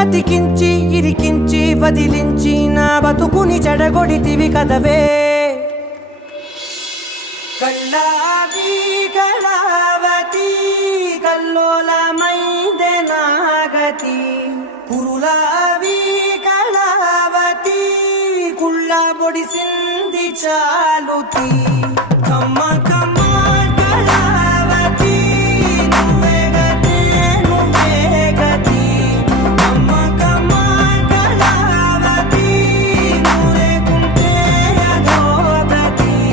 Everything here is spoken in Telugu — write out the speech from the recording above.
అతికించి ఇరికించి వదిలించి నా బతుకుని చెడగొడితివి కదవే కళ్ళావి కళావతి కల్లోలమైందే నాగతి కురులావి కళావతి కుళ్ళ పొడిసింది చాలుతి